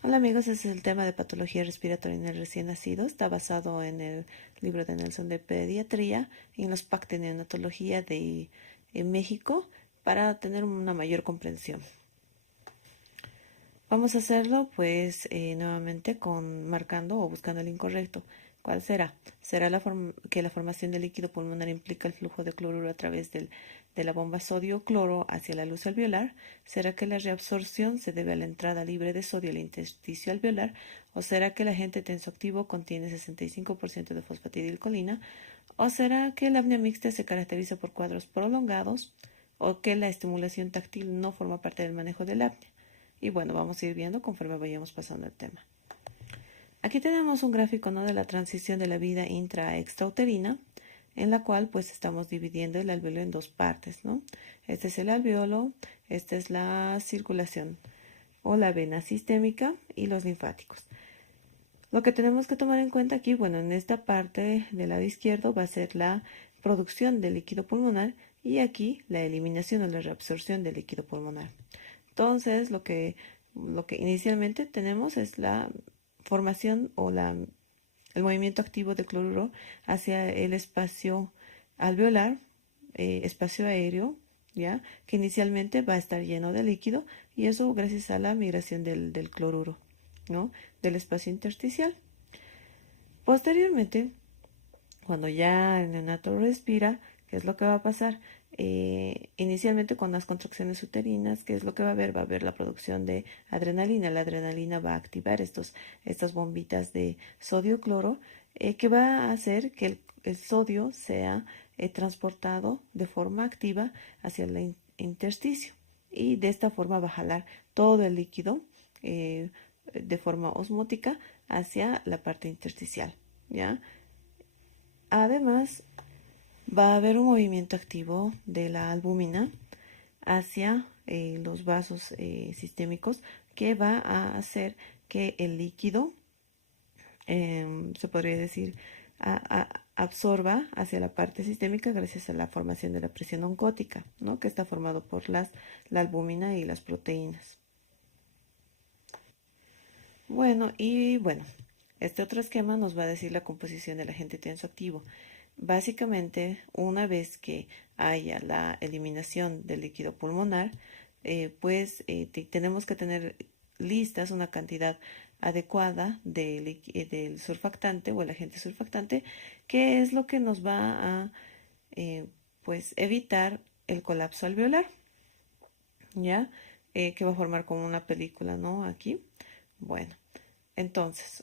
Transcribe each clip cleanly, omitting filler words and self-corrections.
Hola amigos, ese es el tema de patología respiratoria en el recién nacido. Está basado en el libro de Nelson de Pediatría y en los PAC de neonatología de México para tener una mayor comprensión. Vamos a hacerlo pues nuevamente con marcando o buscando el incorrecto. ¿Cuál será? ¿Será que la formación de líquido pulmonar implica el flujo de cloruro a través de la bomba sodio-cloro hacia la luz alveolar? ¿Será que la reabsorción se debe a la entrada libre de sodio al intersticio alveolar? ¿O será que el agente tensoactivo contiene 65% de fosfatidilcolina? ¿O será que la apnea mixta se caracteriza por cuadros prolongados? ¿O que la estimulación táctil no forma parte del manejo del apnea? Y bueno, vamos a ir viendo conforme vayamos pasando el tema. Aquí tenemos un gráfico, ¿no?, de la transición de la vida intra a extrauterina, en la cual pues estamos dividiendo el alveolo en dos partes, ¿no? Este es el alveolo, esta es la circulación o la vena sistémica y los linfáticos. Lo que tenemos que tomar en cuenta aquí, bueno, en esta parte del lado izquierdo va a ser la producción de líquido pulmonar y aquí la eliminación o la reabsorción del líquido pulmonar. Entonces, lo que inicialmente tenemos es la formación o el movimiento activo de cloruro hacia el espacio alveolar, espacio aéreo, ¿ya? Que inicialmente va a estar lleno de líquido y eso gracias a la migración del cloruro, ¿no?, del espacio intersticial. Posteriormente, cuando ya el neonato respira, ¿qué es lo que va a pasar? Inicialmente con las contracciones uterinas, ¿qué es lo que va a haber? Va a haber la producción de adrenalina. La adrenalina va a activar estas bombitas de sodio-cloro que va a hacer que el sodio sea transportado de forma activa hacia el intersticio y de esta forma va a jalar todo el líquido de forma osmótica hacia la parte intersticial, ¿ya? Además, va a haber un movimiento activo de la albúmina hacia los vasos sistémicos que va a hacer que el líquido, se podría decir, absorba hacia la parte sistémica gracias a la formación de la presión oncótica, ¿no?, que está formado por la albúmina y las proteínas. Bueno, este otro esquema nos va a decir la composición del agente tensoactivo. Básicamente, una vez que haya la eliminación del líquido pulmonar, tenemos que tener listas una cantidad adecuada del surfactante o el agente surfactante, que es lo que nos va a pues evitar el colapso alveolar, ¿ya? Que va a formar como una película, ¿no? Aquí. Bueno, entonces,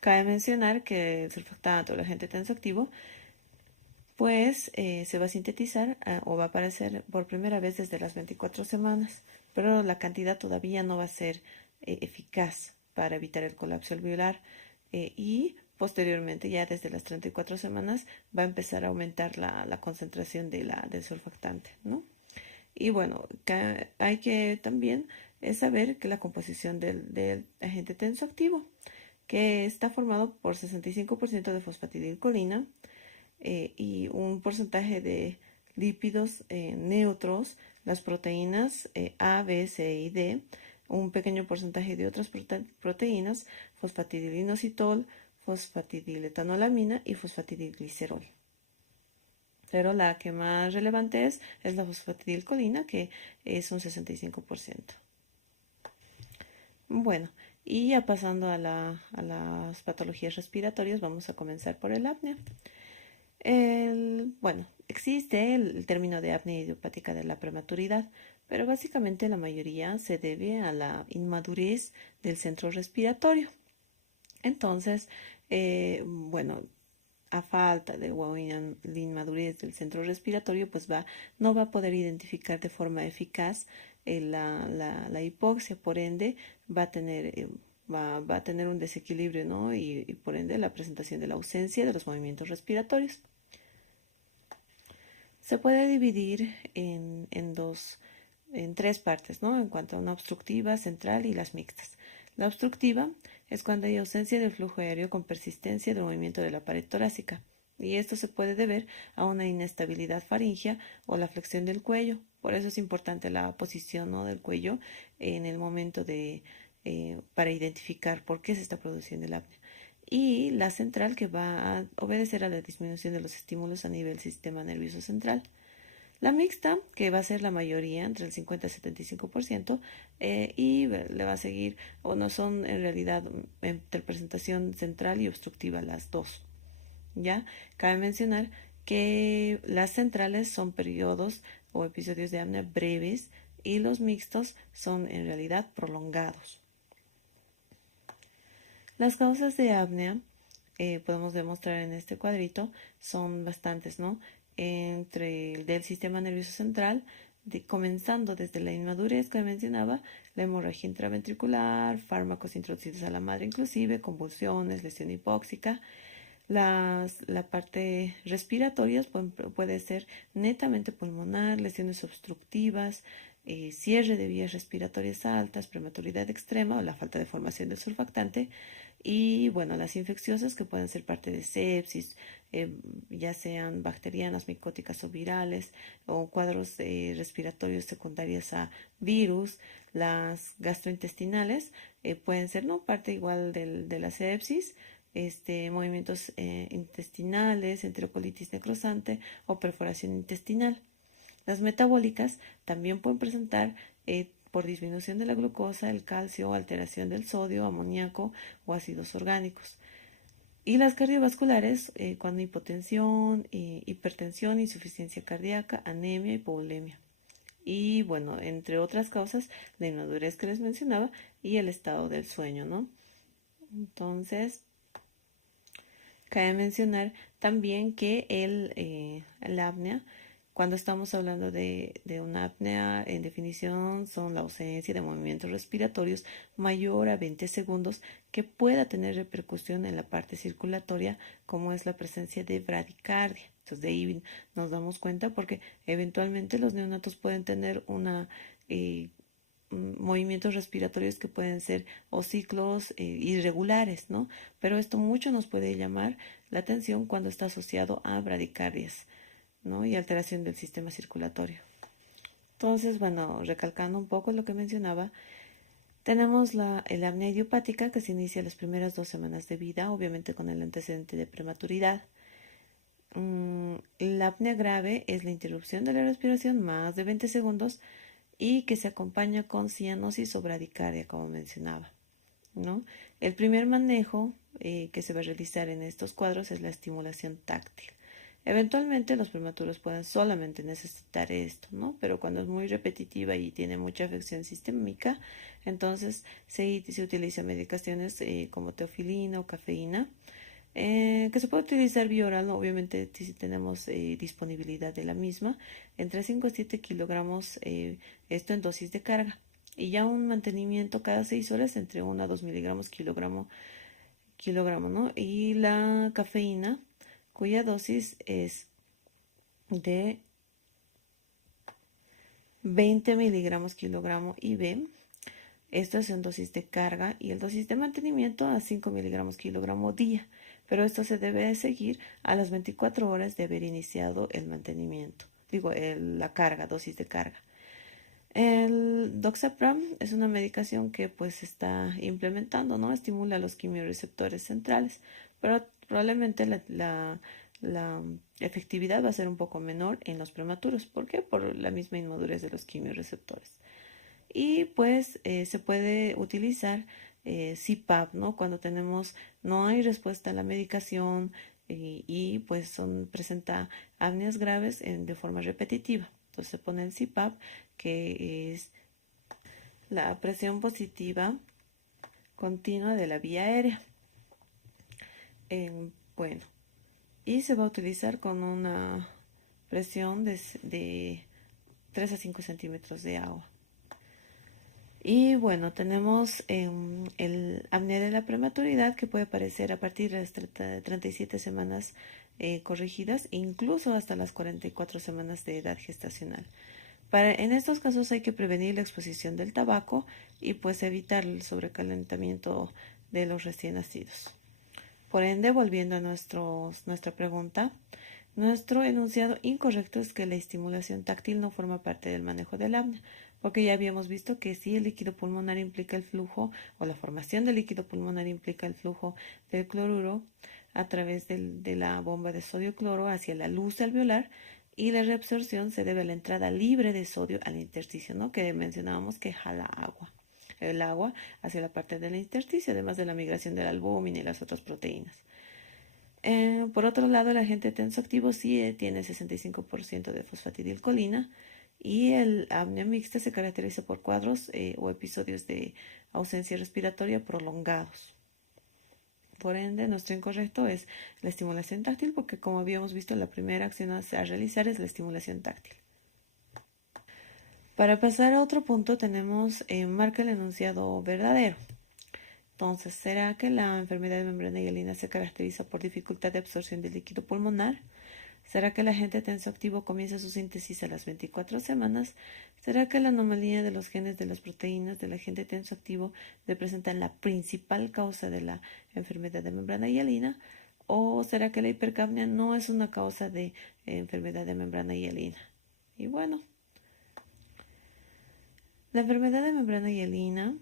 cabe mencionar que el surfactante o el agente tensoactivo pues se va a sintetizar o va a aparecer por primera vez desde las 24 semanas, pero la cantidad todavía no va a ser eficaz para evitar el colapso alveolar y posteriormente ya desde las 34 semanas va a empezar a aumentar la concentración del surfactante, ¿no? Y bueno, hay que también saber que la composición del agente tensoactivo, que está formado por 65% de fosfatidilcolina, y un porcentaje de lípidos neutros, las proteínas A, B, C y D, un pequeño porcentaje de otras proteínas, fosfatidilinositol, fosfatidiletoanolamina y fosfatidilglicerol. Pero la que más relevante es la fosfatidilcolina, que es un 65%. Bueno, y ya pasando a las patologías respiratorias, vamos a comenzar por el apnea. Bueno, existe el término de apnea idiopática de la prematuridad, pero básicamente la mayoría se debe a la inmadurez del centro respiratorio. Entonces, bueno, a falta de la inmadurez del centro respiratorio, pues no va a poder identificar de forma eficaz la hipoxia, por ende va a tener un desequilibrio, ¿no? Y por ende la presentación de la ausencia de los movimientos respiratorios. Se puede dividir en tres partes, ¿no? En cuanto a una obstructiva, central y las mixtas. La obstructiva es cuando hay ausencia del flujo aéreo con persistencia del movimiento de la pared torácica. Y esto se puede deber a una inestabilidad faríngea o la flexión del cuello. Por eso es importante la posición, ¿no?, del cuello en el momento para identificar por qué se está produciendo el apnea. Y la central, que va a obedecer a la disminución de los estímulos a nivel sistema nervioso central. La mixta, que va a ser la mayoría, entre el 50 y 75%, y le va a seguir, o no, son en realidad entre presentación central y obstructiva las dos. ¿Ya? Cabe mencionar que las centrales son periodos o episodios de apnea breves y los mixtos son en realidad prolongados. Las causas de apnea, podemos demostrar en este cuadrito, son bastantes, ¿no? Entre el del sistema nervioso central, comenzando desde la inmadurez que mencionaba, la hemorragia intraventricular, fármacos introducidos a la madre inclusive, convulsiones, lesión hipóxica. La parte respiratoria puede ser netamente pulmonar, lesiones obstructivas, cierre de vías respiratorias altas, prematuridad extrema o la falta de formación del surfactante. Y bueno, las infecciosas, que pueden ser parte de sepsis, ya sean bacterianas, micóticas o virales, o cuadros respiratorios secundarios a virus. Las gastrointestinales pueden ser, ¿no?, parte igual de la sepsis, movimientos intestinales, enterocolitis necrosante o perforación intestinal. Las metabólicas también pueden presentar por disminución de la glucosa, el calcio, alteración del sodio, amoníaco o ácidos orgánicos. Y las cardiovasculares, cuando hipotensión, hipertensión, insuficiencia cardíaca, anemia, hipovolemia. Y bueno, entre otras causas, la inmadurez que les mencionaba y el estado del sueño, ¿no? Entonces, cabe mencionar también que la apnea, cuando estamos hablando de una apnea, en definición, son la ausencia de movimientos respiratorios mayor a 20 segundos que pueda tener repercusión en la parte circulatoria, como es la presencia de bradicardia. Entonces, de ahí nos damos cuenta, porque eventualmente los neonatos pueden tener movimientos respiratorios que pueden ser o ciclos irregulares, ¿no? Pero esto mucho nos puede llamar la atención cuando está asociado a bradicardias, ¿no?, y alteración del sistema circulatorio. Entonces, bueno, recalcando un poco lo que mencionaba, tenemos el apnea idiopática, que se inicia las primeras 2 semanas de vida, obviamente con el antecedente de prematuridad. La apnea grave es la interrupción de la respiración más de 20 segundos y que se acompaña con cianosis o bradicardia, como mencionaba, ¿no? El primer manejo que se va a realizar en estos cuadros es la estimulación táctil. Eventualmente los prematuros pueden solamente necesitar esto, ¿no? Pero cuando es muy repetitiva y tiene mucha afección sistémica, entonces se utiliza medicaciones como teofilina o cafeína, que se puede utilizar vía oral, ¿no?, obviamente si tenemos disponibilidad de la misma, entre 5 a 7 kilogramos, esto en dosis de carga. Y ya un mantenimiento cada 6 horas entre 1 a 2 miligramos kilogramo, ¿no? Y la cafeína, cuya dosis es de 20 miligramos kilogramo IB. Esto es en dosis de carga, y el dosis de mantenimiento a 5 miligramos kilogramo día. Pero esto se debe seguir a las 24 horas de haber iniciado el mantenimiento. La carga, dosis de carga. El Doxapram es una medicación que pues se está implementando, ¿no? Estimula los quimiorreceptores centrales, pero probablemente la efectividad va a ser un poco menor en los prematuros. ¿Por qué? Por la misma inmadurez de los quimiorreceptores. Y pues se puede utilizar CPAP, ¿no?, cuando no hay respuesta a la medicación y pues presenta apneas graves de forma repetitiva. Entonces se pone el CPAP, que es la presión positiva continua de la vía aérea. Bueno, y se va a utilizar con una presión de 3 a 5 centímetros de agua. Y bueno, tenemos el apnea de la prematuridad, que puede aparecer a partir de las 37 semanas corregidas, incluso hasta las 44 semanas de edad gestacional. En estos casos hay que prevenir la exposición del tabaco y pues evitar el sobrecalentamiento de los recién nacidos. Por ende, volviendo a nuestra pregunta, nuestro enunciado incorrecto es que la estimulación táctil no forma parte del manejo del apnea, porque ya habíamos visto que si el líquido pulmonar implica el flujo, o la formación del líquido pulmonar implica el flujo del cloruro a través de la bomba de sodio-cloro hacia la luz alveolar, y la reabsorción se debe a la entrada libre de sodio al intersticio, ¿no? Que mencionábamos que jala el agua hacia la parte del intersticio, además de la migración de la albúmina y las otras proteínas. Por otro lado, el agente tensoactivo sí tiene 65% de fosfatidilcolina, y el apnea mixta se caracteriza por cuadros o episodios de ausencia respiratoria prolongados. Por ende, nuestro incorrecto es la estimulación táctil, porque como habíamos visto, la primera acción a realizar es la estimulación táctil. Para pasar a otro punto tenemos marca el enunciado verdadero. Entonces, ¿será que la enfermedad de membrana hialina se caracteriza por dificultad de absorción del líquido pulmonar? ¿Será que el agente tensoactivo comienza su síntesis a las 24 semanas? ¿Será que la anomalía de los genes de las proteínas del agente tensoactivo representan la principal causa de la enfermedad de membrana hialina? ¿O será que la hipercapnia no es una causa de enfermedad de membrana hialina? Y bueno, la enfermedad de membrana hialina,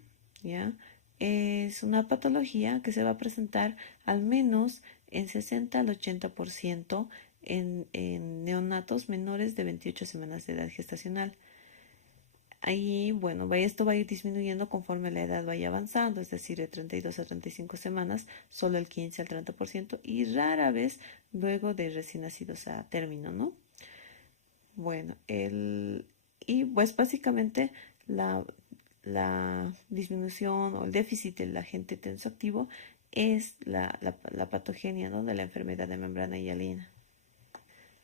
¿ya?, es una patología que se va a presentar al menos en 60 al 80% en neonatos menores de 28 semanas de edad gestacional. Ahí, bueno, esto va a ir disminuyendo conforme la edad vaya avanzando, es decir, de 32 a 35 semanas, solo el 15 al 30%, y rara vez luego de recién nacidos a término, ¿no? Bueno, y pues básicamente la, la disminución o el déficit del agente tensoactivo es la patogenia, ¿no?, de la enfermedad de membrana hialina.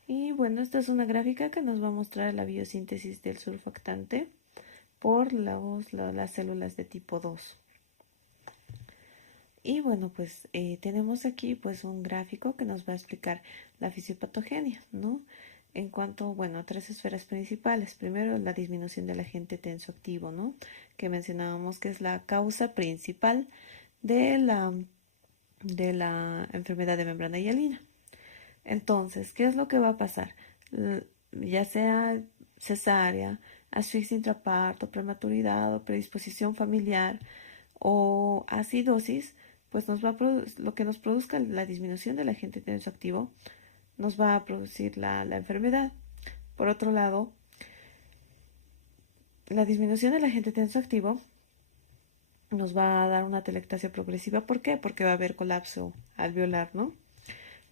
Y bueno, esta es una gráfica que nos va a mostrar la biosíntesis del surfactante por las células de tipo 2. Y bueno, pues tenemos aquí pues un gráfico que nos va a explicar la fisiopatogenia, ¿no? En cuanto, bueno, a tres esferas principales. Primero, la disminución del agente tensoactivo, ¿no?, que mencionábamos que es la causa principal de la enfermedad de membrana hialina. Entonces, ¿qué es lo que va a pasar? Ya sea cesárea, asfixia intraparto, prematuridad o predisposición familiar o acidosis, pues lo que nos produzca la disminución del agente tensoactivo nos va a producir la enfermedad. Por otro lado, la disminución del agente tensoactivo nos va a dar una telectasia progresiva. ¿Por qué? Porque va a haber colapso alveolar, ¿no?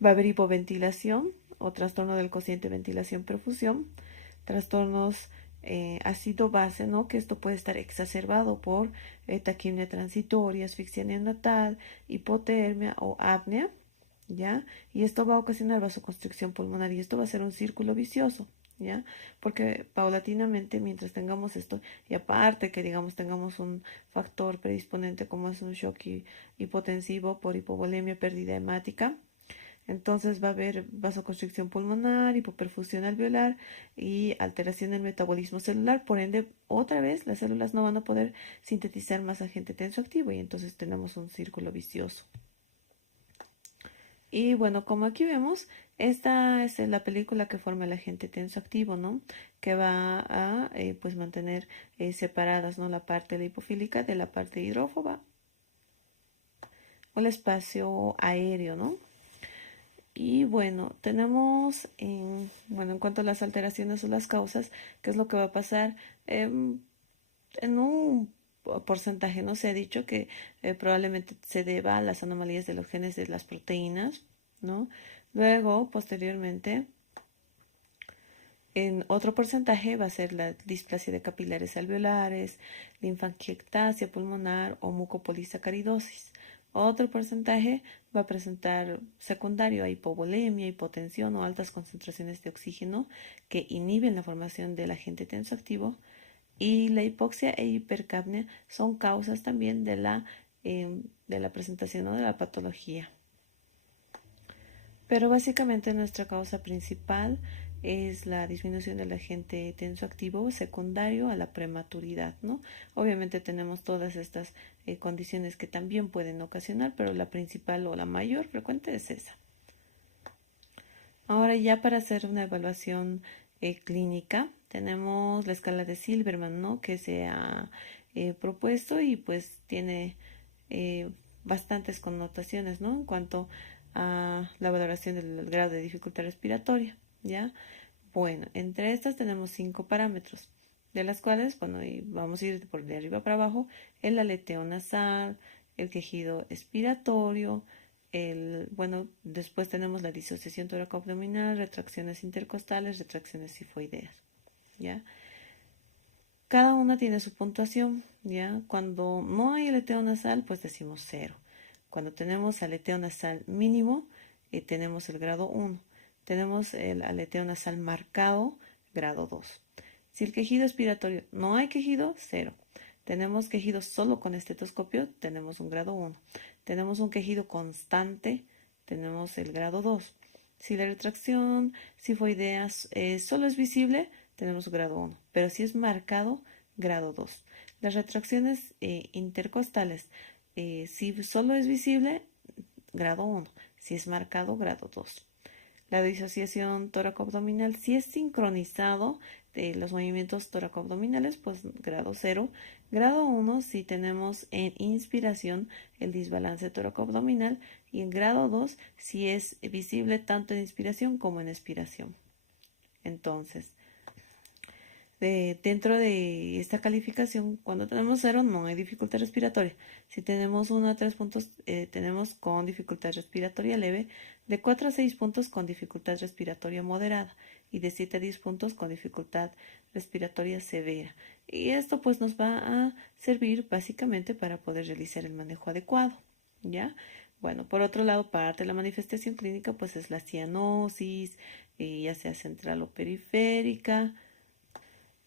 Va a haber hipoventilación o trastorno del cociente ventilación-perfusión, trastornos ácido-base, ¿no?, que esto puede estar exacerbado por taquimia transitoria, asfixia neonatal, hipotermia o apnea, ¿ya? Y esto va a ocasionar vasoconstricción pulmonar, y esto va a ser un círculo vicioso, ¿ya? Porque paulatinamente, mientras tengamos esto, y aparte que, digamos, tengamos un factor predisponente como es un shock hipotensivo por hipovolemia, pérdida hemática, entonces va a haber vasoconstricción pulmonar, hipoperfusión alveolar y alteración del metabolismo celular. Por ende, otra vez las células no van a poder sintetizar más agente tensoactivo, y entonces tenemos un círculo vicioso. Y bueno, como aquí vemos, esta es la película que forma el agente tensoactivo, ¿no?, que va a pues mantener separadas, ¿no?, la parte lipofílica de la parte hidrófoba o el espacio aéreo, ¿no? Y bueno, tenemos, en cuanto a las alteraciones o las causas, ¿qué es lo que va a pasar? En un porcentaje, no se ha dicho que probablemente se deba a las anomalías de los genes de las proteínas, ¿no? Luego, posteriormente, en otro porcentaje va a ser la displasia de capilares alveolares, linfangiectasia pulmonar o mucopolisacaridosis. Otro porcentaje va a presentar secundario a hipovolemia, hipotensión o altas concentraciones de oxígeno que inhiben la formación del agente tensoactivo. Y la hipoxia e hipercapnia son causas también de la presentación, ¿no?, de la patología. Pero básicamente nuestra causa principal es la disminución del agente tensoactivo secundario a la prematuridad, ¿no? Obviamente tenemos todas estas condiciones que también pueden ocasionar, pero la principal o la mayor frecuente es esa. Ahora ya para hacer una evaluación clínica tenemos la escala de Silverman, ¿no? Que se ha propuesto y pues tiene eh, bastantes connotaciones, ¿no? En cuanto a la valoración del grado de dificultad respiratoria, ¿ya? Bueno, entre estas tenemos 5 parámetros, de las cuales, bueno, y vamos a ir por de arriba para abajo, el aleteo nasal, el quejido expiratorio, bueno, después tenemos la disociación toracoabdominal, retracciones intercostales, retracciones sifoideas, ¿ya? Cada una tiene su puntuación, ¿ya? Cuando no hay aleteo nasal, pues decimos 0. Cuando tenemos aleteo nasal mínimo, tenemos el grado 1. Tenemos el aleteo nasal marcado, grado 2. Si el quejido expiratorio no hay quejido, 0. Tenemos quejido solo con estetoscopio, tenemos un grado 1. Tenemos un quejido constante, tenemos el grado 2. Si la retracción sifoidea solo es visible, tenemos grado 1, pero si es marcado, grado 2. Las retracciones intercostales, si solo es visible, grado 1, si es marcado, grado 2. La disociación tóraco-abdominal, si es sincronizado de los movimientos tóraco-abdominales, pues grado 0. Grado 1, si tenemos en inspiración el desbalance tóraco-abdominal. Y en grado 2, si es visible tanto en inspiración como en expiración. Entonces, dentro de esta calificación, cuando tenemos 0 no hay dificultad respiratoria. Si tenemos 1 a 3 puntos, tenemos con dificultad respiratoria leve, de 4 a 6 puntos con dificultad respiratoria moderada y de 7 a 10 puntos con dificultad respiratoria severa. Y esto pues nos va a servir básicamente para poder realizar el manejo adecuado, ¿ya? Bueno, por otro lado, parte de la manifestación clínica pues es la cianosis, ya sea central o periférica.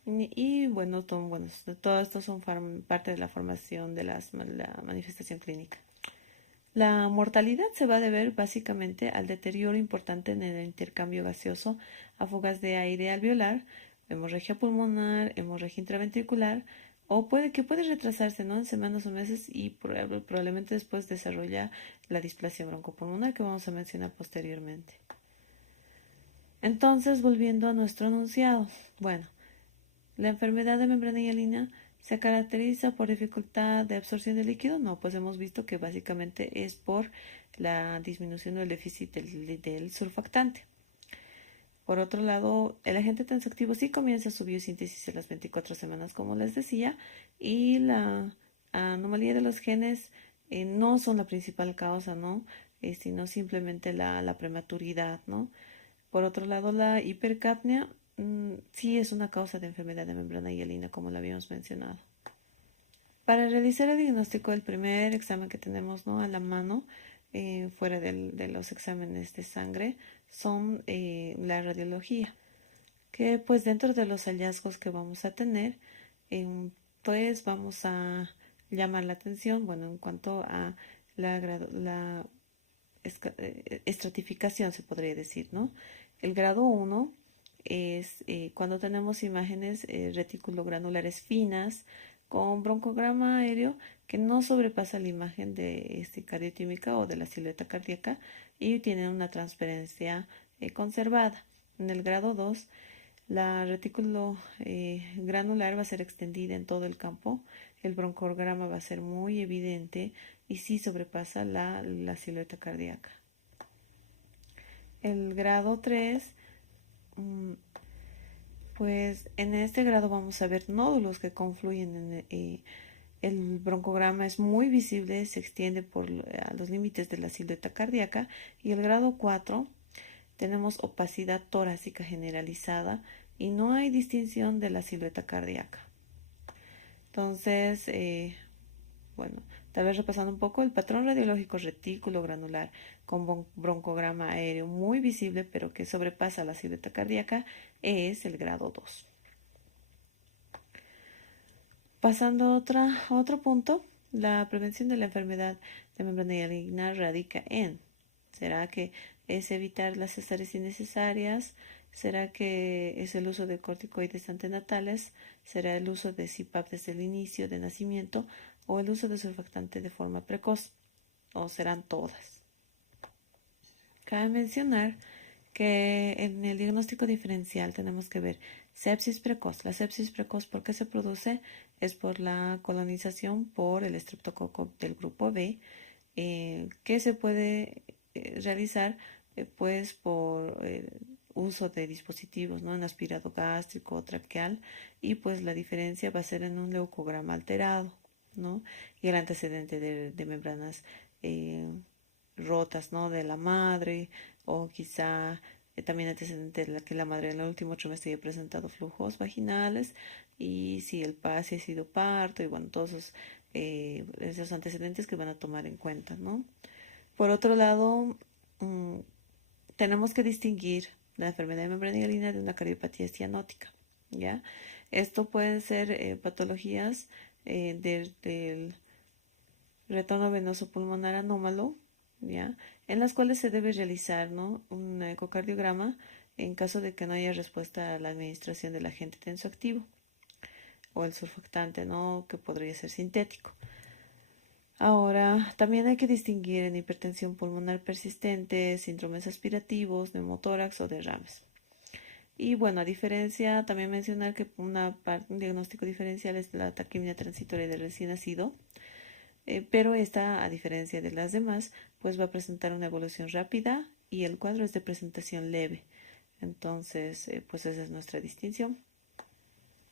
Y bueno, todo esto son parte de la formación de la manifestación clínica. La mortalidad se va a deber básicamente al deterioro importante en el intercambio gaseoso a fugas de aire alveolar, hemorragia pulmonar, hemorragia intraventricular, o puede retrasarse, ¿no? En semanas o meses y probablemente después desarrolla la displasia broncopulmonar que vamos a mencionar posteriormente. Entonces, volviendo a nuestro enunciado, bueno, ¿la enfermedad de membrana hialina se caracteriza por dificultad de absorción de líquido? No, pues hemos visto que básicamente es por la disminución del déficit del surfactante. Por otro lado, el agente tensoactivo sí comienza su biosíntesis a las 24 semanas, como les decía, y la anomalía de los genes no son la principal causa, ¿no? Sino simplemente la prematuridad, ¿no? Por otro lado, la hipercapnia sí es una causa de enfermedad de membrana hialina, como lo habíamos mencionado. Para realizar el diagnóstico, el primer examen que tenemos, ¿no?, a la mano, fuera de los exámenes de sangre, son la radiología, que pues dentro de los hallazgos que vamos a tener, pues vamos a llamar la atención, bueno, en cuanto a la estratificación, se podría decir, ¿no? El grado 1 es cuando tenemos imágenes reticulogranulares finas con broncograma aéreo que no sobrepasa la imagen de cardiotímica o de la silueta cardíaca y tienen una transparencia conservada. En el grado 2, la retículo granular va a ser extendida en todo el campo, el broncograma va a ser muy evidente y sí sobrepasa la silueta cardíaca. El grado 3, pues en este grado vamos a ver nódulos que confluyen el broncograma es muy visible, se extiende a los límites de la silueta cardíaca. Y el grado 4 tenemos opacidad torácica generalizada y no hay distinción de la silueta cardíaca. Entonces, bueno, tal vez repasando un poco, el patrón radiológico retículo granular con broncograma aéreo muy visible, pero que sobrepasa la silueta cardíaca, es el grado 2. Pasando a otro punto, la prevención de la enfermedad de membrana hialina radica en, ¿será que es evitar las cesáreas innecesarias? ¿Será que es el uso de corticoides antenatales? ¿Será el uso de CPAP desde el inicio de nacimiento o el uso de surfactante de forma precoz? ¿O serán todas? Cabe mencionar que en el diagnóstico diferencial tenemos que ver sepsis precoz. La sepsis precoz, ¿por qué se produce? Es por la colonización por el estreptococo del grupo B, que se puede realizar pues por uso de dispositivos, ¿no? En aspirado gástrico o traqueal, y pues la diferencia va a ser en un leucograma alterado, ¿no? Y el antecedente de membranas eh, rotas, ¿no? De la madre, o quizá también antecedente de que la madre en el último trimestre haya presentado flujos vaginales, y si el pase ha sido parto, y bueno, todos esos antecedentes que van a tomar en cuenta, ¿no? Por otro lado, mm, tenemos que distinguir la enfermedad de membrana hialina de una cardiopatía cianótica, ¿ya? Esto pueden ser patologías del retorno venoso pulmonar anómalo, ¿ya? En las cuales se debe realizar, ¿no? Un ecocardiograma en caso de que no haya respuesta a la administración del agente tensoactivo o el surfactante, ¿no? Que podría ser sintético. Ahora, también hay que distinguir en hipertensión pulmonar persistente, síndromes aspirativos, neumotórax o derrames. Y bueno, a diferencia, también mencionar que un diagnóstico diferencial es la taquimia transitoria del recién nacido, pero esta, a diferencia de las demás, pues va a presentar una evolución rápida y el cuadro es de presentación leve. Entonces, pues esa es nuestra distinción.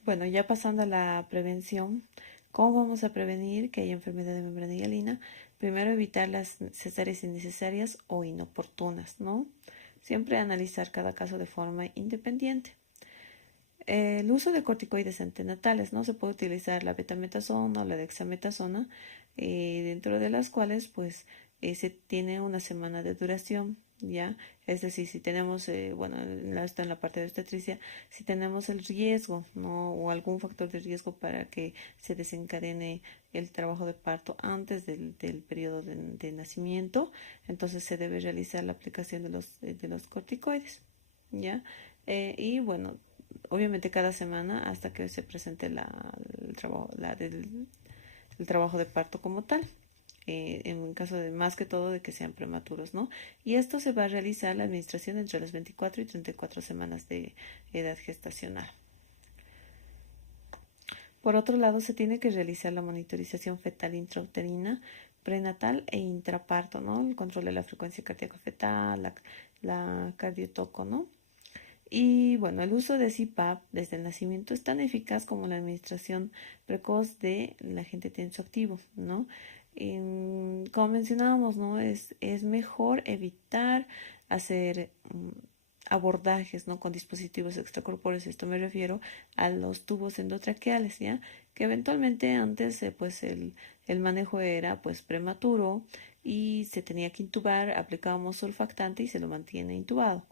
Bueno, ya pasando a la prevención, ¿cómo vamos a prevenir que haya enfermedad de membrana hialina? Primero, evitar las cesáreas innecesarias o inoportunas, ¿no? Siempre analizar cada caso de forma independiente. El uso de corticoides antenatales, ¿no? Se puede utilizar la betametasona o la dexametasona, dentro de las cuales, pues, se tiene una semana de duración, ¿ya? Es decir, si tenemos, bueno, esto en la parte de obstetricia, si tenemos el riesgo, ¿no? O algún factor de riesgo para que se desencadene el trabajo de parto antes del periodo de nacimiento, entonces se debe realizar la aplicación de los corticoides, ¿ya? Y bueno, obviamente cada semana hasta que se presente el trabajo, el trabajo de parto como tal, en caso de más que todo de que sean prematuros, ¿no? Y esto se va a realizar la administración entre las 24 y 34 semanas de edad gestacional. Por otro lado, se tiene que realizar la monitorización fetal intrauterina, prenatal e intraparto, ¿no? El control de la frecuencia cardíaca fetal, la cardiotoco, ¿no? Y bueno, el uso de CPAP desde el nacimiento es tan eficaz como la administración precoz de la agente tensoactivo, ¿no? Como mencionábamos, ¿no? Es mejor evitar hacer abordajes, ¿no? Con dispositivos extracorpóreos. Esto me refiero a los tubos endotraqueales, ¿ya? Que eventualmente antes, pues el manejo era pues prematuro y se tenía que intubar, aplicábamos surfactante y se lo mantiene intubado.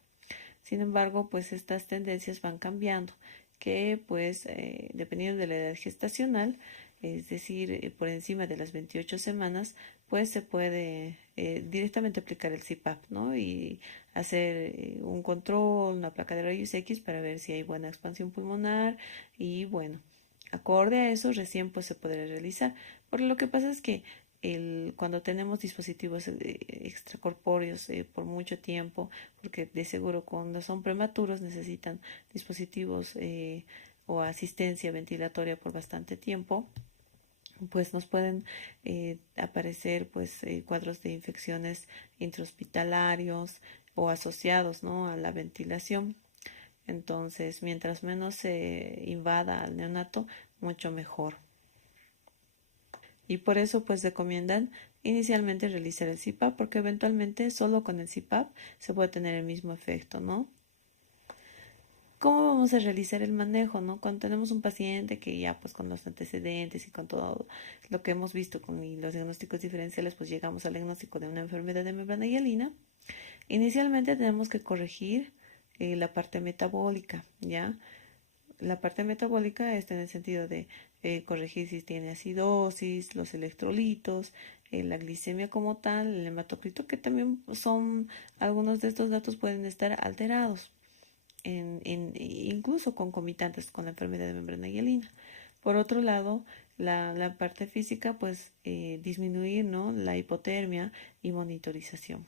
Sin embargo, pues estas tendencias van cambiando, que pues dependiendo de la edad gestacional, es decir, por encima de las 28 semanas, pues se puede directamente aplicar el CPAP, ¿no? Y hacer un control, una placa de rayos X para ver si hay buena expansión pulmonar y bueno, acorde a eso recién pues se podrá realizar. Por lo que pasa es que cuando tenemos dispositivos extracorpóreos por mucho tiempo, porque de seguro cuando son prematuros necesitan dispositivos o asistencia ventilatoria por bastante tiempo, pues nos pueden aparecer pues cuadros de infecciones intrahospitalarios o asociados, ¿no? A la ventilación. Entonces, mientras menos se invada al neonato, mucho mejor. Y por eso pues recomiendan inicialmente realizar el CPAP, porque eventualmente solo con el CPAP se puede tener el mismo efecto, ¿no? ¿Cómo vamos a realizar el manejo, no? Cuando tenemos un paciente que ya pues con los antecedentes y con todo lo que hemos visto con los diagnósticos diferenciales, pues llegamos al diagnóstico de una enfermedad de membrana hialina. Inicialmente tenemos que corregir la parte metabólica, ¿ya? La parte metabólica está en el sentido de corregir si tiene acidosis, los electrolitos, la glicemia como tal, el hematocrito, que también son, algunos de estos datos pueden estar alterados, incluso concomitantes con la enfermedad de membrana hialina. Por otro lado, la parte física, pues disminuir, ¿no?, la hipotermia y monitorización.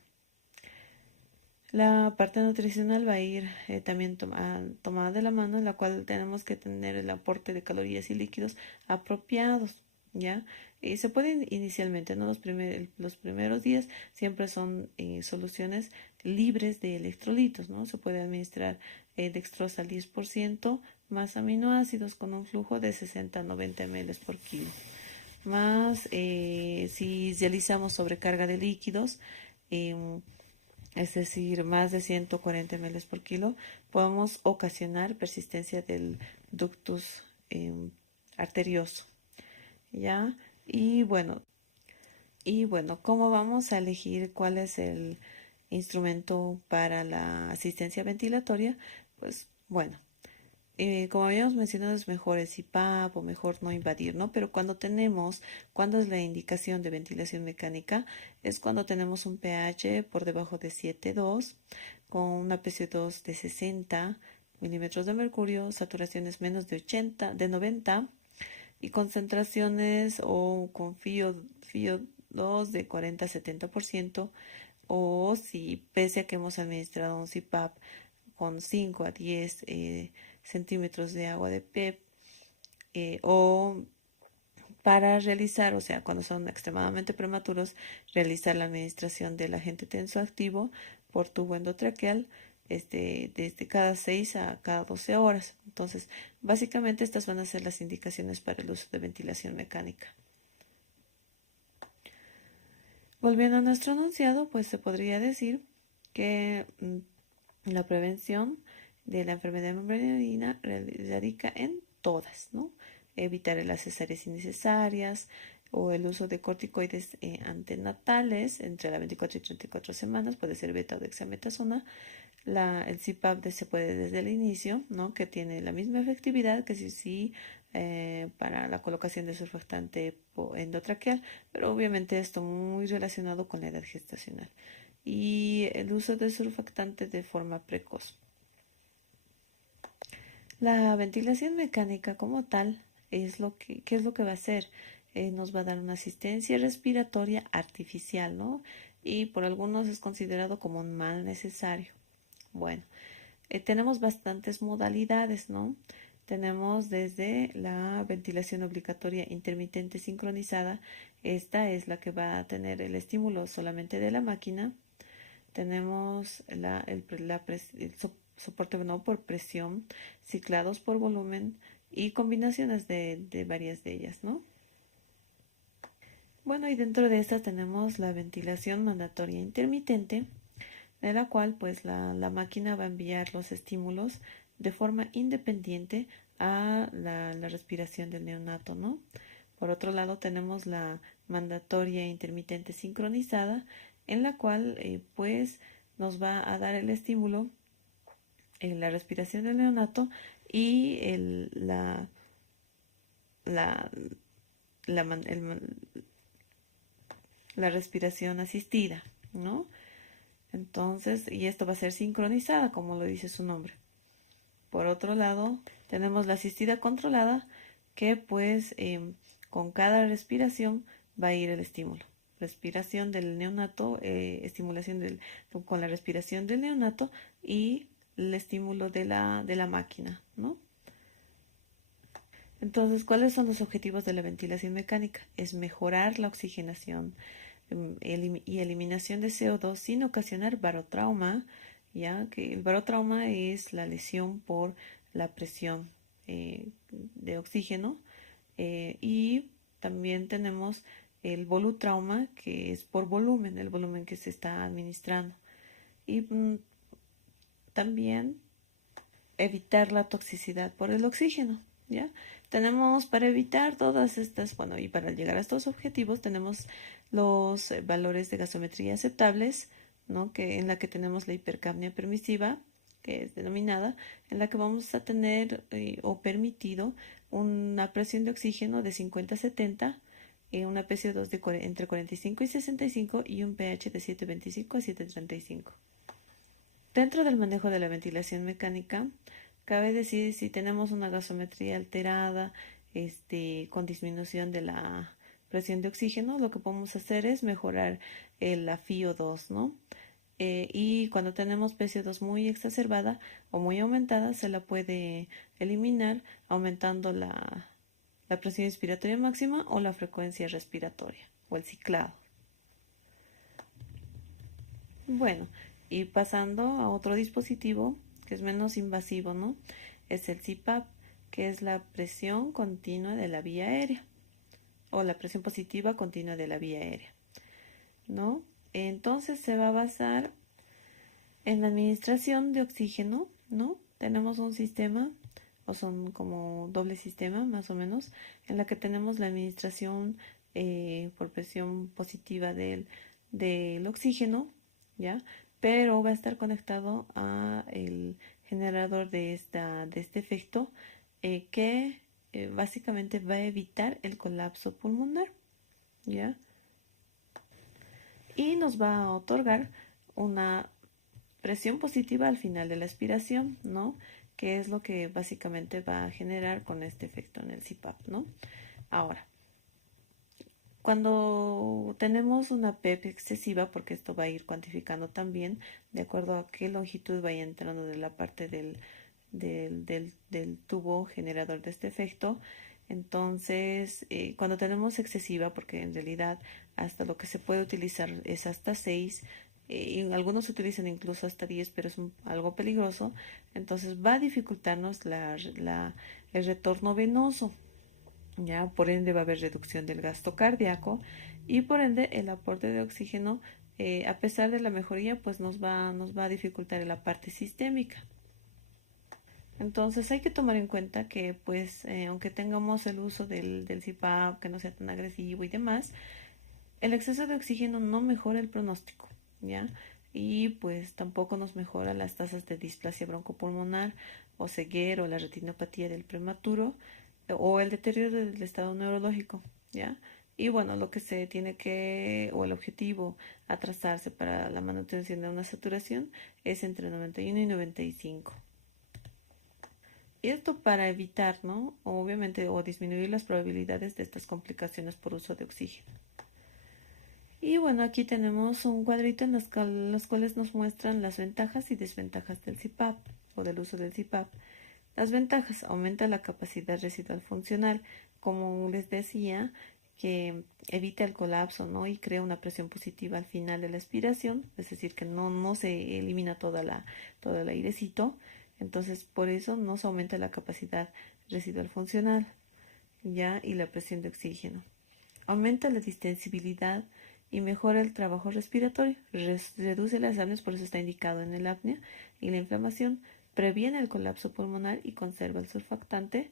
La parte nutricional va a ir también tomada de la mano, en la cual tenemos que tener el aporte de calorías y líquidos apropiados, ¿ya? Se pueden inicialmente, ¿no? Los primeros días siempre son soluciones libres de electrolitos, ¿no? Se puede administrar dextrosa al 10% más aminoácidos con un flujo de 60 a 90 ml por kilo. Más si realizamos sobrecarga de líquidos, es decir, más de 140 ml por kilo, podemos ocasionar persistencia del ductus arterioso, ¿ya? Y bueno, ¿cómo vamos a elegir cuál es el instrumento para la asistencia ventilatoria? Pues bueno, como habíamos mencionado, es mejor el CPAP o mejor no invadir, ¿no? Pero cuando es la indicación de ventilación mecánica, es cuando tenemos un pH por debajo de 7,2, con una PCO2 de 60 milímetros de mercurio, saturaciones menos de 80, de 90 y concentraciones o con FiO2 de 40 a 70%, o si pese a que hemos administrado un CPAP con 5 a 10 centímetros de agua de PEP, o para realizar, o sea, cuando son extremadamente prematuros, realizar la administración del agente tensoactivo por tubo endotraqueal desde cada 6 a cada 12 horas. Entonces, básicamente estas van a ser las indicaciones para el uso de ventilación mecánica. Volviendo a nuestro enunciado, pues se podría decir que la prevención de la enfermedad de membrana radica en todas, ¿no? Evitar las cesáreas innecesarias o el uso de corticoides antenatales entre las 24 y 34 semanas, puede ser beta o dexametasona. El CPAP se puede desde el inicio, ¿no?, que tiene la misma efectividad que si para la colocación de surfactante endotraqueal, pero obviamente esto muy relacionado con la edad gestacional. Y el uso de surfactante de forma precoz. La ventilación mecánica como tal ¿qué es lo que va a hacer? Nos va a dar una asistencia respiratoria artificial, ¿no? Y por algunos es considerado como un mal necesario. Bueno, tenemos bastantes modalidades, ¿no? Tenemos desde la ventilación obligatoria intermitente sincronizada. Esta es la que va a tener el estímulo solamente de la máquina. Tenemos el soporte no por presión, ciclados por volumen y combinaciones de varias de ellas, ¿no? Bueno, y dentro de estas tenemos la ventilación mandatoria intermitente, de la cual pues la máquina va a enviar los estímulos de forma independiente a la respiración del neonato, ¿no? Por otro lado tenemos la mandatoria intermitente sincronizada, en la cual pues nos va a dar el estímulo, la respiración del neonato y la, la respiración asistida, ¿no? Entonces, y esto va a ser sincronizada, como lo dice su nombre. Por otro lado, tenemos la asistida controlada, que pues con cada respiración va a ir el estímulo. Respiración del neonato, estimulación con la respiración del neonato y el estímulo de la máquina, ¿no? Entonces, ¿cuáles son los objetivos de la ventilación mecánica? Es mejorar la oxigenación y eliminación de CO2 sin ocasionar barotrauma, ya que el barotrauma es la lesión por la presión de oxígeno, y también tenemos el volutrauma, que es por volumen, el volumen que se está administrando, y también evitar la toxicidad por el oxígeno, ¿ya? Tenemos para evitar todas estas, bueno, y para llegar a estos objetivos tenemos los valores de gasometría aceptables, ¿no? En la que tenemos la hipercapnia permisiva, que es denominada, en la que vamos a tener o permitido una presión de oxígeno de 50 a 70, una PCO2 entre 45 y 65 y un pH de 7,25 a 7,35. Dentro del manejo de la ventilación mecánica, cabe decir si tenemos una gasometría alterada, con disminución de la presión de oxígeno, lo que podemos hacer es mejorar la FiO2, ¿no? Y cuando tenemos PCO2 muy exacerbada o muy aumentada, se la puede eliminar aumentando la presión inspiratoria máxima o la frecuencia respiratoria o el ciclado. Bueno, y pasando a otro dispositivo que es menos invasivo, ¿no? Es el CPAP, que es la presión continua de la vía aérea o la presión positiva continua de la vía aérea, ¿no? Entonces se va a basar en la administración de oxígeno, ¿no? Tenemos un sistema, o son como doble sistema más o menos, en la que tenemos la administración por presión positiva del oxígeno, ¿ya? Pero va a estar conectado a el generador de este efecto que básicamente va a evitar el colapso pulmonar, ¿ya? Y nos va a otorgar una presión positiva al final de la expiración, ¿no? Que es lo que básicamente va a generar con este efecto en el CPAP, ¿no? Ahora, cuando tenemos una PEP excesiva, porque esto va a ir cuantificando también, de acuerdo a qué longitud vaya entrando de la parte del tubo generador de este efecto, entonces cuando tenemos excesiva, porque en realidad hasta lo que se puede utilizar es hasta 6, y algunos utilizan incluso hasta 10, pero es algo peligroso, entonces va a dificultarnos el retorno venoso. Ya, por ende va a haber reducción del gasto cardíaco y por ende el aporte de oxígeno, a pesar de la mejoría, pues nos va a dificultar en la parte sistémica. Entonces hay que tomar en cuenta que pues aunque tengamos el uso del CPAP, que no sea tan agresivo y demás, el exceso de oxígeno no mejora el pronóstico, ¿ya? Y pues tampoco nos mejora las tasas de displasia broncopulmonar o ceguera o la retinopatía del prematuro o el deterioro del estado neurológico, ¿ya? Y bueno, lo que se tiene que, o el objetivo a trazarse para la manutención de una saturación es entre 91 y 95. Y esto para evitar, ¿no? Obviamente, o disminuir las probabilidades de estas complicaciones por uso de oxígeno. Y bueno, aquí tenemos un cuadrito en los cuales nos muestran las ventajas y desventajas del CPAP o del uso del CPAP. Las ventajas: aumenta la capacidad residual funcional, como les decía, que evita el colapso, ¿no? Y crea una presión positiva al final de la expiración, es decir, que no se elimina todo el airecito, entonces por eso no se aumenta la capacidad residual funcional, ¿ya? Y la presión de oxígeno. Aumenta la distensibilidad y mejora el trabajo respiratorio, reduce las apneas, por eso está indicado en el apnea, y la inflamación, previene el colapso pulmonar y conserva el surfactante,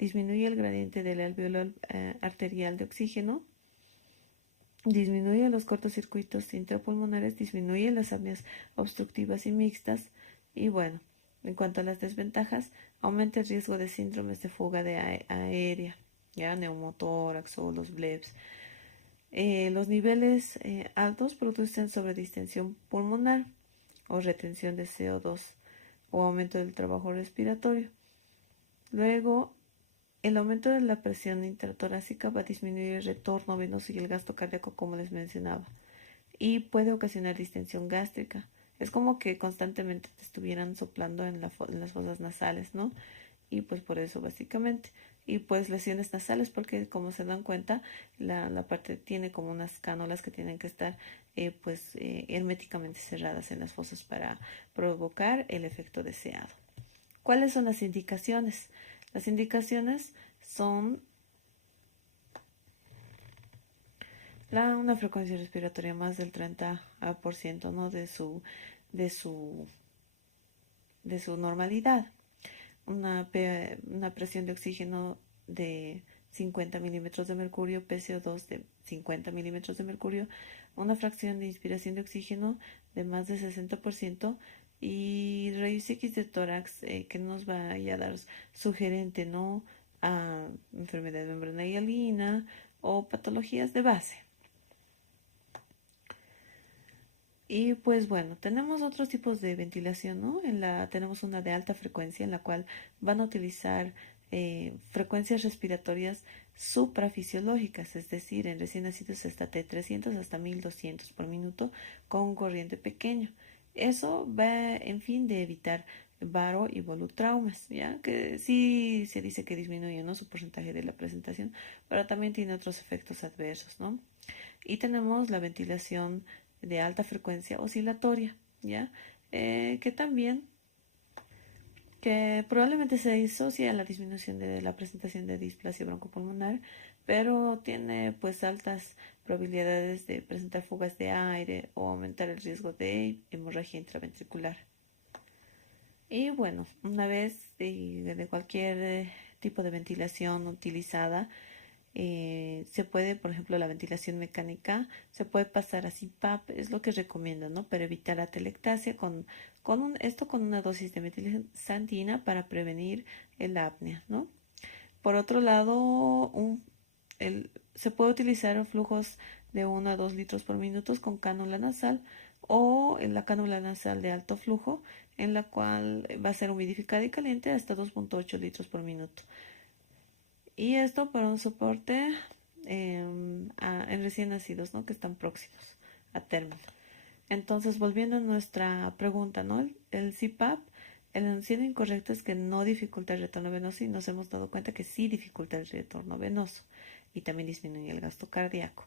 disminuye el gradiente del alveolo arterial de oxígeno, disminuye los cortocircuitos intrapulmonares, disminuye las apneas obstructivas y mixtas, y bueno, en cuanto a las desventajas, aumenta el riesgo de síndromes de fuga aérea, ya neumotórax o los bleps. Los niveles altos producen sobredistensión pulmonar o retención de CO2 o aumento del trabajo respiratorio. Luego, el aumento de la presión intratorácica va a disminuir el retorno venoso y el gasto cardíaco, como les mencionaba, y puede ocasionar distensión gástrica. Es como que constantemente te estuvieran soplando en las fosas nasales, ¿no? Y pues por eso básicamente. Y pues lesiones nasales, porque como se dan cuenta, la parte tiene como unas cánulas que tienen que estar herméticamente cerradas en las fosas para provocar el efecto deseado. ¿Cuáles son las indicaciones? Las indicaciones son una frecuencia respiratoria más del 30%, ¿no? de su, de su normalidad. Una presión de oxígeno de 50 milímetros de mercurio, PCO2 de 50 milímetros de mercurio, una fracción de inspiración de oxígeno de más de 60% y rayos X de tórax que nos va a dar sugerente, ¿no? A enfermedad de membrana hialina o patologías de base. Y pues bueno, tenemos otros tipos de ventilación, ¿no? Tenemos una de alta frecuencia en la cual van a utilizar frecuencias respiratorias suprafisiológicas, es decir, en recién nacidos hasta de 300 hasta 1200 por minuto con un corriente pequeño. Eso va en fin de evitar varo y volutraumas, ¿ya? Que sí se dice que disminuye, ¿no?, su porcentaje de la presentación, pero también tiene otros efectos adversos, ¿no? Y tenemos la ventilación de alta frecuencia oscilatoria, ¿ya? Que también, que probablemente se disocia a la disminución de la presentación de displasia broncopulmonar, pero tiene pues altas probabilidades de presentar fugas de aire o aumentar el riesgo de hemorragia intraventricular. Y bueno, una vez de cualquier tipo de ventilación utilizada, se puede, por ejemplo, la ventilación mecánica, se puede pasar a CPAP, es lo que recomiendo, ¿no? Para evitar la telectasia esto con una dosis de metilxantina para prevenir el apnea, ¿no? Por otro lado, se puede utilizar flujos de 1 a 2 litros por minuto con cánula nasal o en la cánula nasal de alto flujo, en la cual va a ser humidificada y caliente hasta 2.8 litros por minuto. Y esto para un soporte en recién nacidos, ¿no?, que están próximos a término. Entonces, volviendo a nuestra pregunta, ¿no? El CPAP, el enunciado incorrecto es que no dificulta el retorno venoso y nos hemos dado cuenta que sí dificulta el retorno venoso y también disminuye el gasto cardíaco.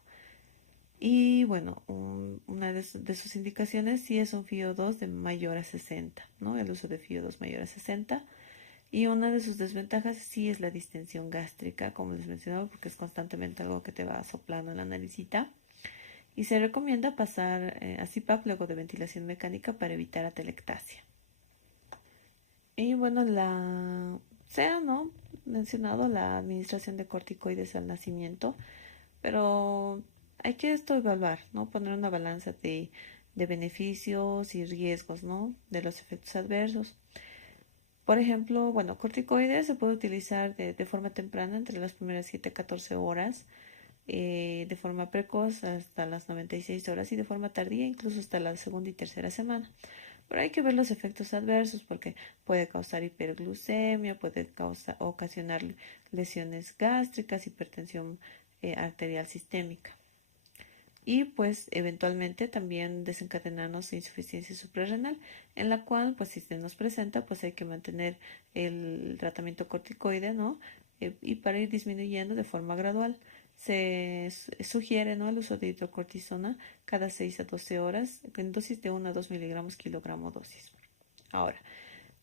Y bueno, una de sus indicaciones sí es un FiO2 de mayor a 60, ¿no? El uso de FiO2 mayor a 60. Y una de sus desventajas sí es la distensión gástrica, como les mencionaba, porque es constantemente algo que te va soplando en la naricita. Y se recomienda pasar a CPAP luego de ventilación mecánica para evitar atelectasia. Y bueno, se ha, ¿no?, mencionado la administración de corticoides al nacimiento, pero hay que esto evaluar, ¿no? Poner una balanza de beneficios y riesgos, ¿no?, de los efectos adversos. Por ejemplo, bueno, corticoides se puede utilizar de forma temprana entre las primeras 7 a 14 horas, de forma precoz hasta las 96 horas y de forma tardía incluso hasta la segunda y tercera semana. Pero hay que ver los efectos adversos porque puede causar hiperglucemia, puede ocasionar lesiones gástricas, hipertensión arterial sistémica. Y pues eventualmente también desencadenarnos insuficiencia suprarrenal, en la cual pues si se nos presenta pues hay que mantener el tratamiento corticoide, ¿no? Y para ir disminuyendo de forma gradual. Se sugiere, ¿no?, el uso de hidrocortisona cada 6 a 12 horas en dosis de 1 a 2 miligramos kilogramo dosis. Ahora,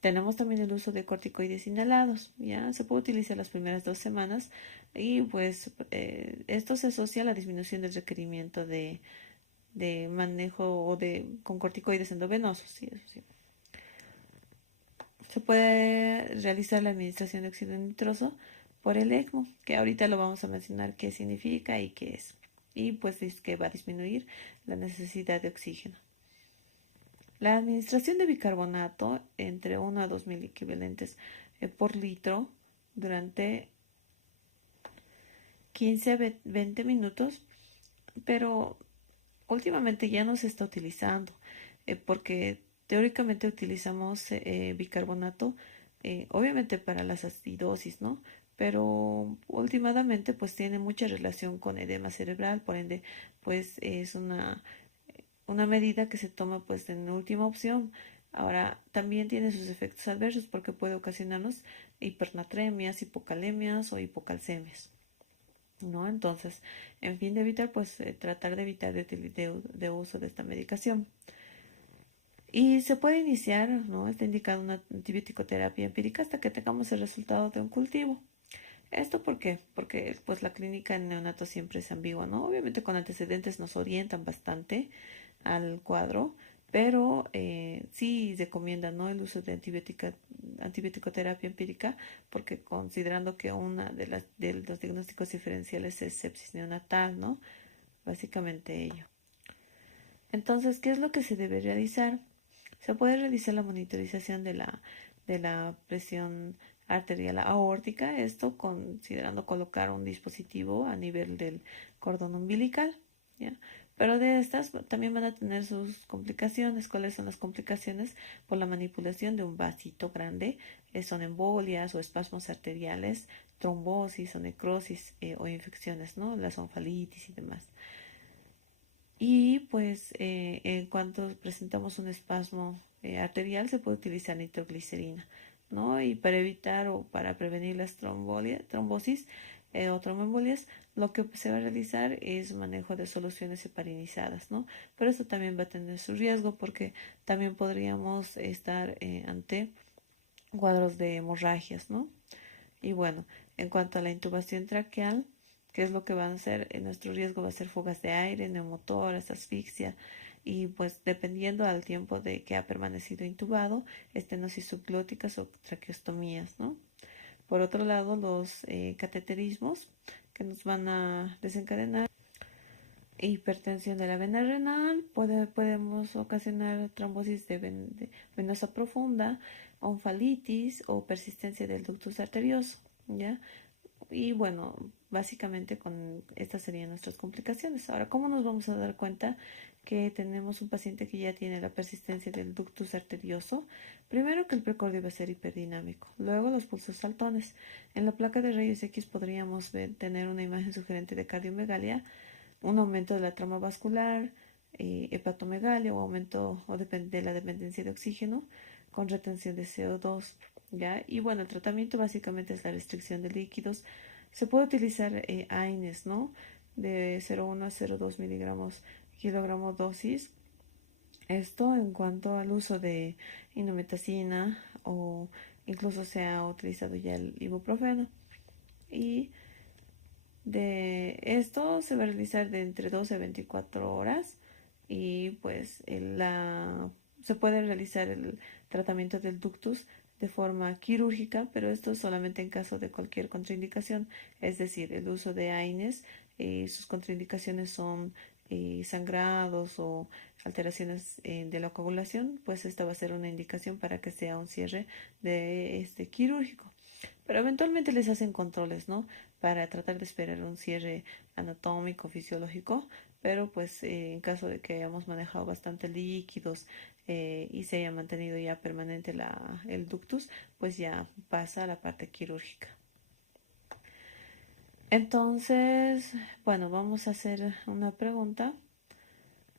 tenemos también el uso de corticoides inhalados, ¿ya? Se puede utilizar las primeras 2 semanas y pues esto se asocia a la disminución del requerimiento de manejo con corticoides endovenosos, ¿sí? Eso sí. Se puede realizar la administración de óxido nitroso por el ECMO, que ahorita lo vamos a mencionar qué significa y qué es. Y pues es que va a disminuir la necesidad de oxígeno. La administración de bicarbonato entre 1 a 2 mil equivalentes por litro durante 15 a 20 minutos, pero últimamente ya no se está utilizando porque teóricamente utilizamos bicarbonato, obviamente para las acidosis, ¿no? Pero últimamente pues tiene mucha relación con edema cerebral, por ende pues es una medida que se toma pues en última opción. Ahora, también tiene sus efectos adversos porque puede ocasionarnos hipernatremias, hipocalemias o hipocalcemias, ¿no? Entonces, en fin de evitar, pues tratar de evitar de uso de esta medicación. Y se puede iniciar, ¿no? Está indicada una antibiótico terapia empírica hasta que tengamos el resultado de un cultivo. ¿Esto por qué? Porque pues la clínica en neonatos siempre es ambigua, ¿no? Obviamente con antecedentes nos orientan bastante al cuadro, pero sí recomienda, ¿no?, el uso de antibiótico-terapia empírica, porque considerando que una de los diagnósticos diferenciales es sepsis neonatal, ¿no? Básicamente ello. Entonces, ¿qué es lo que se debe realizar? Se puede realizar la monitorización de de la presión arterial aórtica, esto considerando colocar un dispositivo a nivel del cordón umbilical, ¿ya? Pero de estas también van a tener sus complicaciones. ¿Cuáles son las complicaciones? Por la manipulación de un vasito grande, son embolias o espasmos arteriales, trombosis o necrosis o infecciones, ¿no? Las onfalitis y demás. Y pues en cuanto presentamos un espasmo arterial se puede utilizar nitroglicerina, ¿no? Y para evitar o para prevenir las trombosis o tromboembolias, lo que se va a realizar es manejo de soluciones heparinizadas, ¿no? Pero esto también va a tener su riesgo porque también podríamos estar ante cuadros de hemorragias, ¿no? Y bueno, en cuanto a la intubación traqueal, ¿qué es lo que van a hacer? Nuestro riesgo va a ser fugas de aire, neumotoras, asfixia y pues dependiendo al tiempo de que ha permanecido intubado, estenosis subglóticas o traqueostomías, ¿no? Por otro lado, los cateterismos que nos van a desencadenar hipertensión de la vena renal, podemos ocasionar trombosis de venosa profunda, onfalitis o persistencia del ductus arterioso, ¿ya? Y bueno, básicamente con estas serían nuestras complicaciones. Ahora, ¿cómo nos vamos a dar cuenta que tenemos un paciente que ya tiene la persistencia del ductus arterioso? Primero que el precordio va a ser hiperdinámico, luego los pulsos saltones. En la placa de rayos X podríamos tener una imagen sugerente de cardiomegalia, un aumento de la trama vascular, hepatomegalia o aumento de la dependencia de oxígeno con retención de CO2, ¿ya? Y bueno, el tratamiento básicamente es la restricción de líquidos. Se puede utilizar AINES, ¿no? De 0,1 a 0,2 miligramos kilogramo dosis. Esto en cuanto al uso de indometacina o incluso se ha utilizado ya el ibuprofeno. Y de esto se va a realizar de entre 12 a 24 horas y pues se puede realizar el tratamiento del ductus de forma quirúrgica, pero esto solamente en caso de cualquier contraindicación, es decir, el uso de AINES, sus contraindicaciones son sangrados o alteraciones de la coagulación, pues esta va a ser una indicación para que sea un cierre de este quirúrgico. Pero eventualmente les hacen controles, ¿no? Para tratar de esperar un cierre anatómico, fisiológico, pero pues en caso de que hayamos manejado bastante líquidos y se haya mantenido ya permanente el ductus, pues ya pasa a la parte quirúrgica. Entonces, bueno, vamos a hacer una pregunta.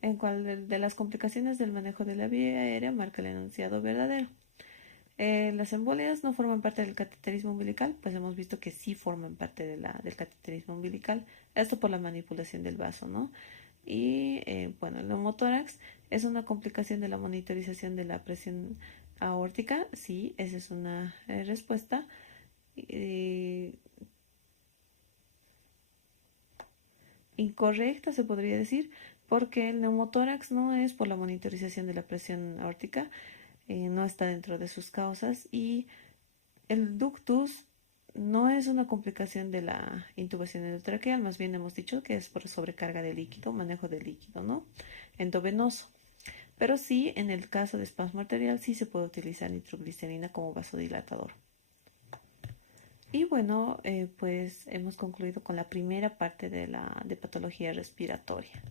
¿En cuál de las complicaciones del manejo de la vía aérea marca el enunciado verdadero? Las embolias no forman parte del cateterismo umbilical, pues hemos visto que sí forman parte del cateterismo umbilical, esto por la manipulación del vaso, ¿no? Y bueno, el neumotórax es una complicación de la monitorización de la presión aórtica, sí, esa es una respuesta. Incorrecta se podría decir, porque el neumotórax no es por la monitorización de la presión aórtica, no está dentro de sus causas y el ductus no es una complicación de la intubación endotraqueal, más bien hemos dicho que es por sobrecarga de líquido, manejo de líquido, ¿no? Endovenoso. Pero sí, en el caso de espasmo arterial, sí se puede utilizar nitroglicerina como vasodilatador. Y bueno, pues hemos concluido con la primera parte de patología respiratoria.